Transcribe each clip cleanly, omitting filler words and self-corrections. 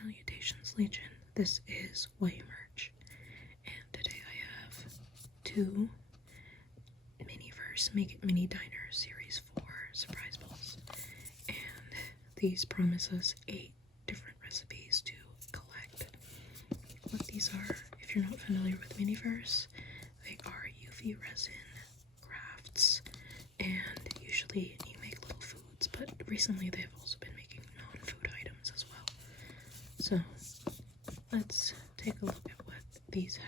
Salutations Legion, this is White Merch, and today I have two Miniverse Mini Diner Series 4 surprise balls, and these promise us 8 different recipes to collect. What these are, if you're not familiar with Miniverse, they are UV resin crafts, and usually you make little foods, but recently they've also been making non-food items as well. So let's take a look at what these have.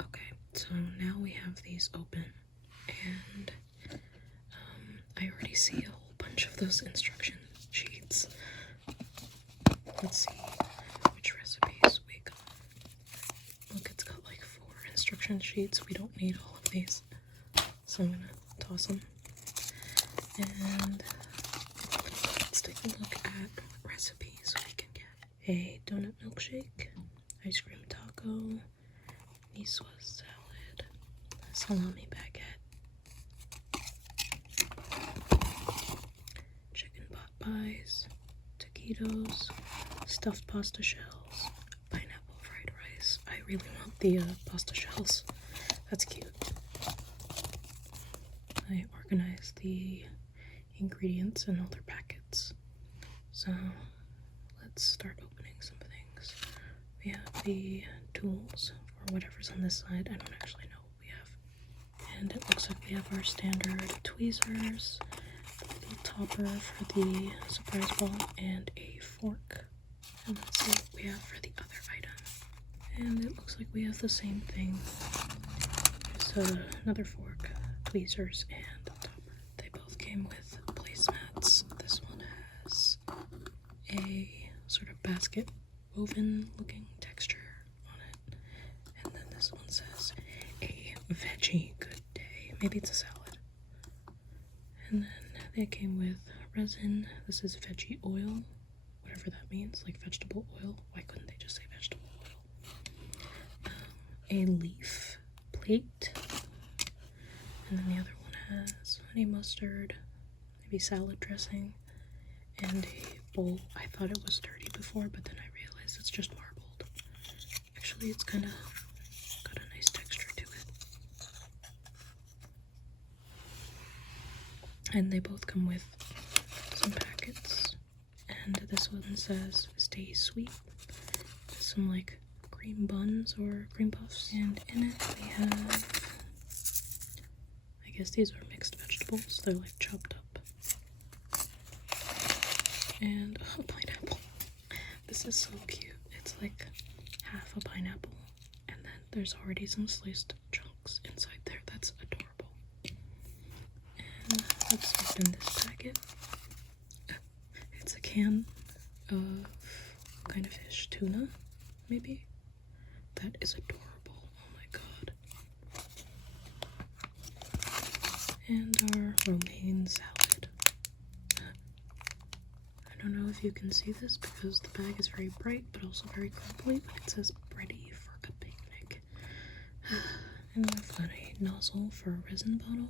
Okay, so now we have these open, and I already see a whole bunch of those instruction sheets. Let's see which recipes we got. Look, it's got like 4 instruction sheets. We don't need all of these, so I'm gonna toss them. And let's take a look at what recipes we can get. A donut milkshake, ice cream taco, nicoise salad, salami baguette, chicken pot pies, taquitos, stuffed pasta shells, pineapple fried rice. I really want the pasta shells. That's cute. I organized the ingredients in all their packets. So let's start opening some things. We have the tools for whatever's on this side. I don't actually know what we have. And it looks like we have our standard tweezers, a little topper for the surprise ball, and a fork. And let's see what we have for the other item. And it looks like we have the same thing. There's another fork, tweezers, and a topper. They both came with placemats. This one has a sort of basket woven looking texture on it. And then this one says a veggie good day. Maybe it's a salad. And then they came with resin. This is veggie oil, whatever that means, like vegetable oil. Why couldn't they just say vegetable oil? A leaf plate. And then the other one has honey mustard, maybe salad dressing, and a bowl. I thought it was dirty before, but then I realized it's just marbled. Actually, it's kind of got a nice texture to it. And they both come with some packets. And this one says, stay sweet. Some like cream buns or cream puffs. And in it we have, I guess these are mixed vegetables. They're like chopped up. And a pineapple. This is so cute. It's like half a pineapple, and then there's already some sliced chunks inside there. That's adorable. And let's open this packet. It's a can of kind of fish, tuna, maybe? That is adorable. Oh my god. And our romaine salad. I don't know if you can see this because the bag is very bright but also very crumbly, but it says ready for a picnic. And we've got a nozzle for a resin bottle.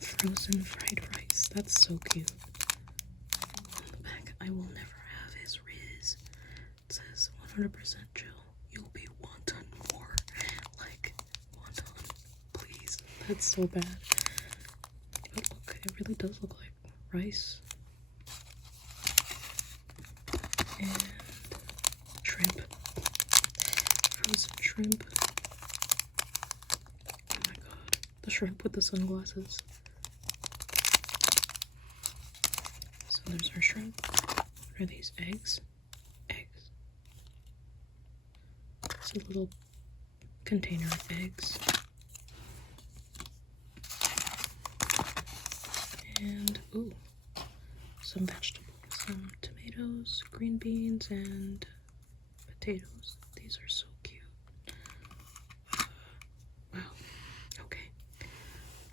Frozen fried rice. That's so cute. On the back, I will never have his Riz. It says 100% chill. You'll be wanton more. Like, wanton, please. That's so bad. But look, it really does look like rice and shrimp, frozen shrimp. Oh my god, the shrimp with the sunglasses. So there's our shrimp. What are these? Eggs? Eggs. It's a little container of eggs. And, ooh, some vegetables, some tomatoes, green beans, and potatoes. These are so cute. Wow. Okay.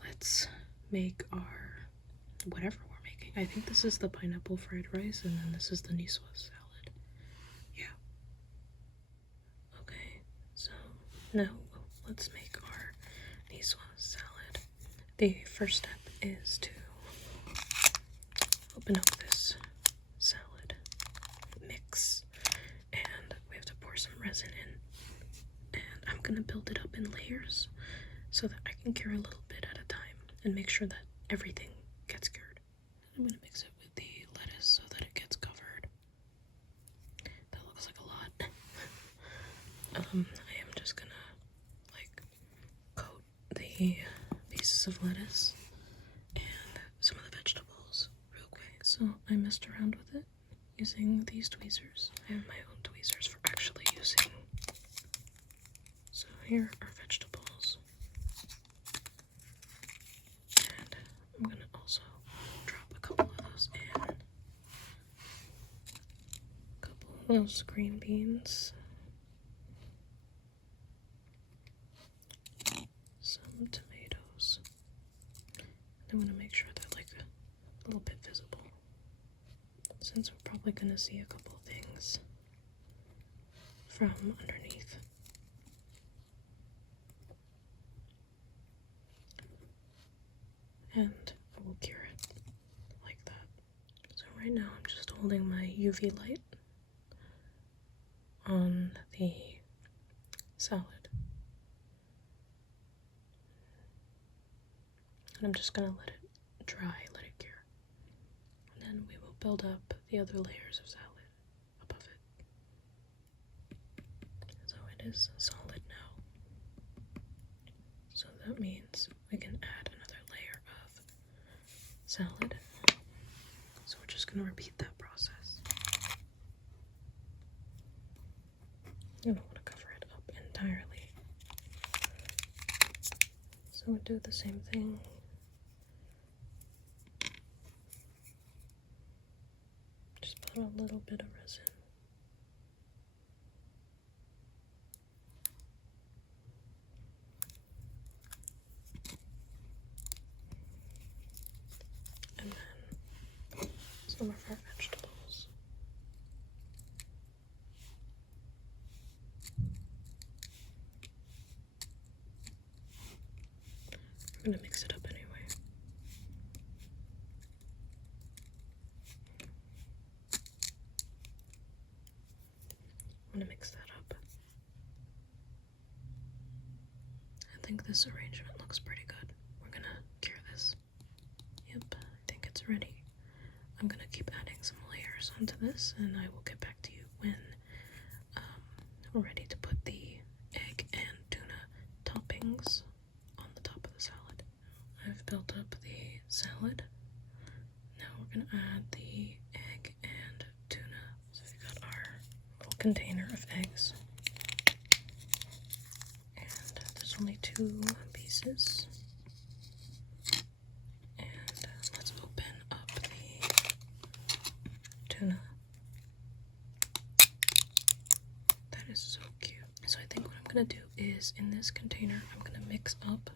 Let's make our, whatever we're making. I think this is the pineapple fried rice, and then this is the nicoise salad. Yeah. Okay, so now let's make our nicoise salad. The first step is to open up this salad mix, and we have to pour some resin in. And I'm gonna build it up in layers so that I can cure a little bit at a time and make sure that everything gets cured. I'm gonna mix it with the lettuce so that it gets covered. That looks like a lot. I am just gonna like coat the pieces of lettuce and some of the vegetables real quick. So I messed around with it using these tweezers. I have my own tweezers for actually using. So here are vegetables. And I'm gonna also drop a couple of those in. A couple of those green beans. Some tomatoes. I want to make sure they're like a little bit visible, since we're probably going to see a couple things from underneath. And I will cure it like that. So right now I'm just holding my UV light on the salad. And I'm just going to let it dry, let it cure. And then we will build up the other layers of salad above it. So it is solid now. So that means we can add another layer of salad. So we're just going to repeat that process. You don't want to cover it up entirely. So we do the same thing. Just put a little bit of resin. And then some of our vegetables. I'm gonna mix it up anyway. I'm gonna mix that up. I think this arrangement looks pretty good. We're gonna cure this. Yep, I think it's ready. I'm gonna keep adding some layers onto this, and I will get back to you when we're ready to put the egg and tuna toppings on the top of the salad. I've built up the salad. Now we're gonna add the egg and tuna. So we got our little container of eggs. And there's only 2 pieces. And let's open up the tuna. That is so cute. So I think what I'm gonna do is, in this container, I'm gonna mix up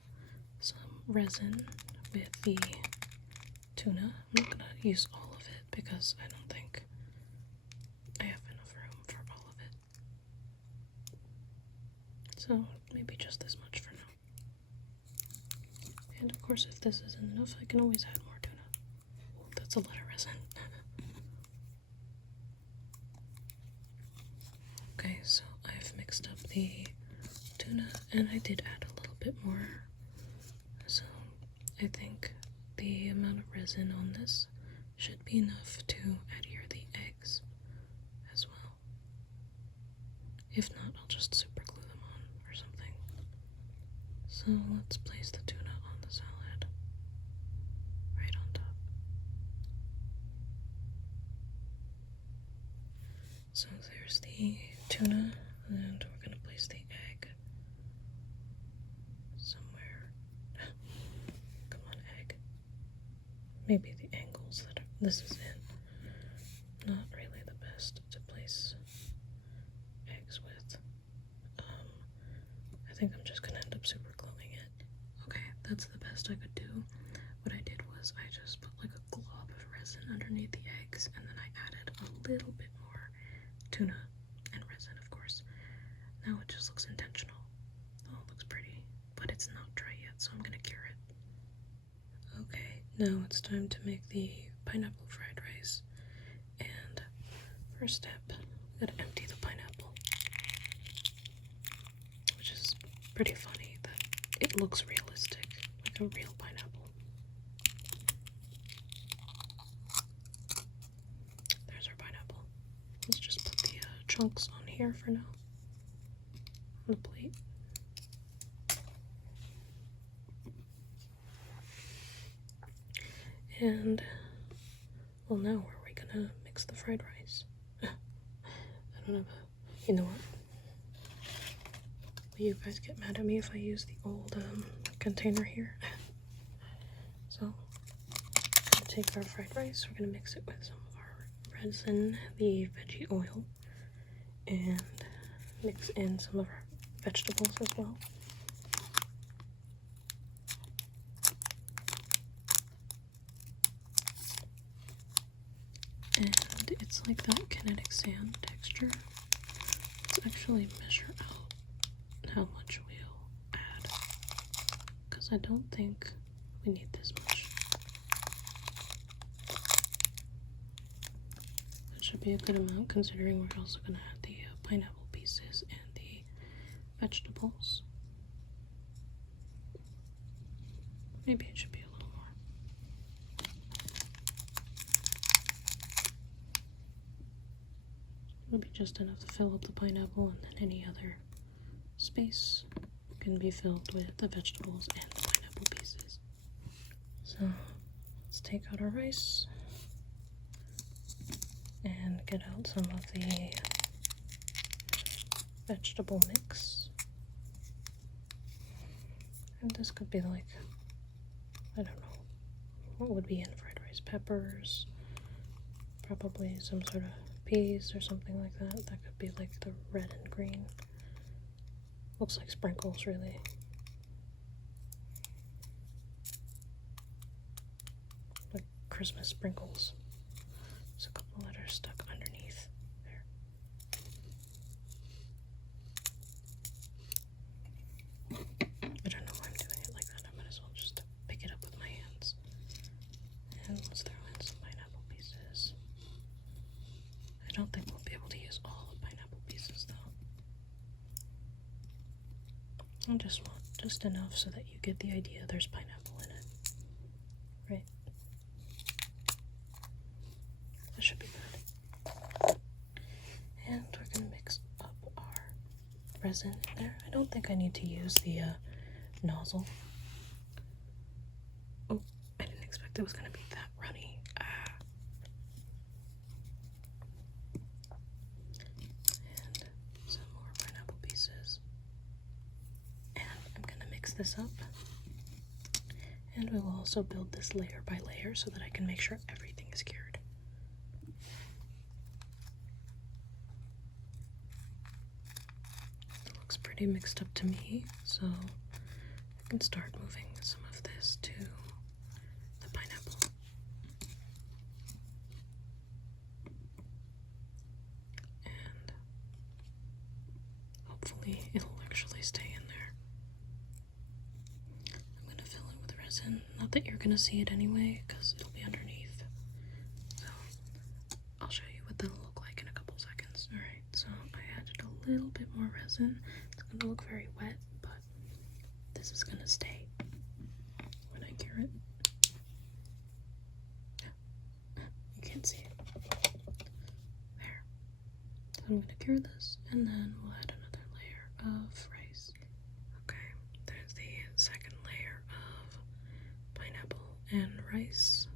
some resin with the tuna. I'm not gonna use all of it because I don't think I have enough room for all of it. So maybe just this much for now. And of course, if this isn't enough, I can always add more tuna. Oh, that's a lot of resin. Okay, so I've mixed up the tuna, and I did add a little bit more. So I think the amount of resin on this should be enough to adhere the eggs as well. If not, I'll just super glue them on or something. So let's place the tuna on the salad, right on top. So there's the tuna, and we're gonna place the egg somewhere. Come on, egg. Maybe the angles that this is in, not really the best to place eggs with. I think I'm just gonna end up super gluing it. Okay, that's the best I could do. What I did was I just put like a glob of resin underneath the eggs, and then I added a little bit more tuna and resin, of course. Now it just looks intentional. Oh, it looks pretty, but it's not dry yet, so I'm gonna cure it. Okay, now it's time to make the pineapple fried rice. And first step, we gotta empty the pineapple, which is pretty funny that it looks realistic, like a real pineapple. There's our pineapple. Let's just put the chunks on here for now, on the plate. And, well, now where are we gonna mix the fried rice? I don't have a, you know what? Will you guys get mad at me if I use the old container here? So, we're gonna take our fried rice, we're gonna mix it with some of our resin, the veggie oil, and mix in some of our vegetables as well. And it's like that kinetic sand texture. Let's actually measure out how much we'll add, because I don't think we need this much. That should be a good amount, considering we're also going to add the pineapple pieces and the vegetables. Maybe it should be a little more. It'll be just enough to fill up the pineapple, and then any other space can be filled with the vegetables and the pineapple pieces. So let's take out our rice and get out some of the vegetable mix. And this could be like, I don't know, what would be in fried rice? Peppers, probably some sort of peas or something like that. That could be like the red and green. Looks like sprinkles, really. Like Christmas sprinkles. There's a couple that are stuck underneath there. I don't know why I'm doing it like that. I might as well just pick it up with my hands. And let's throw in some pineapple pieces. I don't think we'll be able to use all the pineapple pieces though. I just want just enough so that you get the idea there's pineapple in it. Right? That should be good. And we're gonna mix up our resin in there. I don't think I need to use the nozzle. Oh, I didn't expect it was gonna be that runny. And some more pineapple pieces. And I'm gonna mix this up. And we will also build this layer by layer so that I can make sure everything is cured. It looks pretty mixed up to me, so I can start moving some of this to the pineapple. And hopefully it'll actually stay in there. I'm gonna fill it with resin. Not that you're gonna see it anyway, because it'll be underneath. So I'll show you what that'll look like in a couple seconds. Alright, so I added a little bit more resin. It's gonna look very wet, but this is gonna stay when I cure it. You can't see it. There. So I'm gonna cure this, and then we'll add another layer of rice. Okay, there's the second layer of pineapple and rice.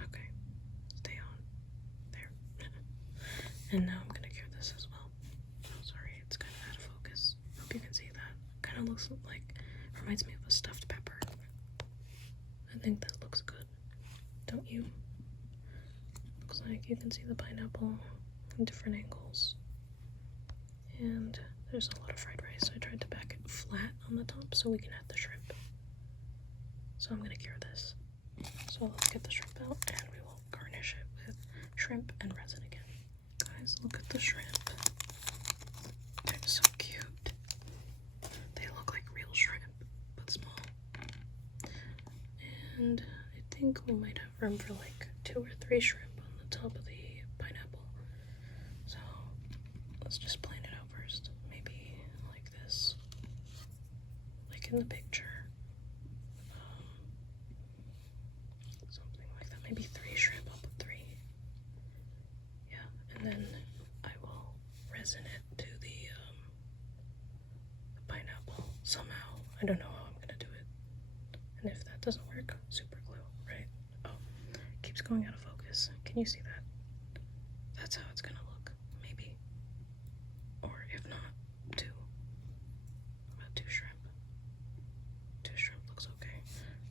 Okay, stay on. There. And now I'm gonna cure this as well. Oh, sorry, it's kind of out of focus. Hope you can see that. Kind of looks like, reminds me of a stuffed pepper. I think that looks good. Don't you? Looks like you can see the pineapple in different angles. And there's a lot of fried rice, so I tried to back it flat on the top so we can add the shrimp. So I'm gonna cure this. So let's get the shrimp out and we will garnish it with shrimp and resin again. Guys, look at the shrimp. They're so cute. They look like real shrimp, but small. And I think we might have room for like 2 or 3 shrimp on the top of the pineapple. So let's just plan it out first. Maybe like this, like in the picture. Something like that. Maybe 3 shrimp. I'll put 3. Yeah, and then I will resin it to the pineapple somehow. I don't know how I'm gonna do it. And if that doesn't work, super glue, right? Oh, keeps going out of focus. Can you see that? That's how it's gonna look, maybe. Or if not, 2. About 2 shrimp. 2 shrimp looks okay.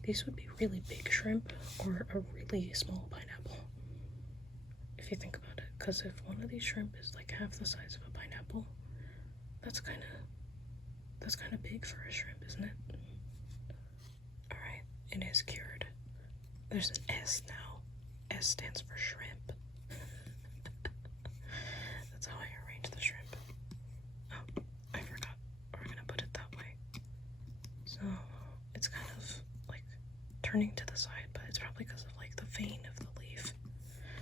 These would be really big shrimp or a really small pineapple, if you think about it. Because if one of these shrimp is like half the size of a pineapple, that's kind of big for a shrimp, isn't it? Alright, it is cured. There's an S now. S stands for shrimp. That's how I arrange the shrimp. Oh, I forgot. We're gonna put it that way. So it's kind of like turning to the side, but it's probably because of like the vein of the leaf.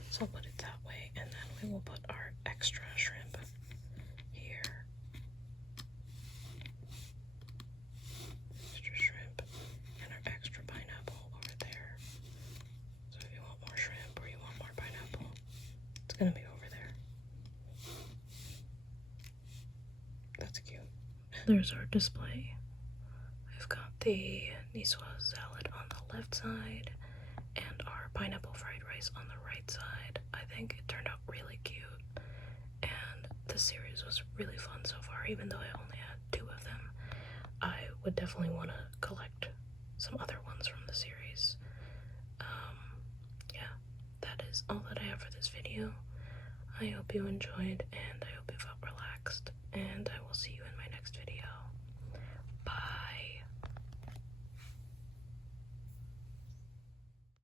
So I'll put it that way, and then we will put our extra shrimp here. Extra shrimp and our extra pineapple over there. So if you want more shrimp or you want more pineapple, it's gonna be over there. That's cute. There's our display. I've got the nicoise salad on the left side and our pineapple fried rice on the right side. I think it turned out really cute, and the series was really fun so far, even though I only had 2 of them. I would definitely want to collect some other ones from the series. Yeah, that is all that I have for this video. I hope you enjoyed, and I hope you felt relaxed, and I will see you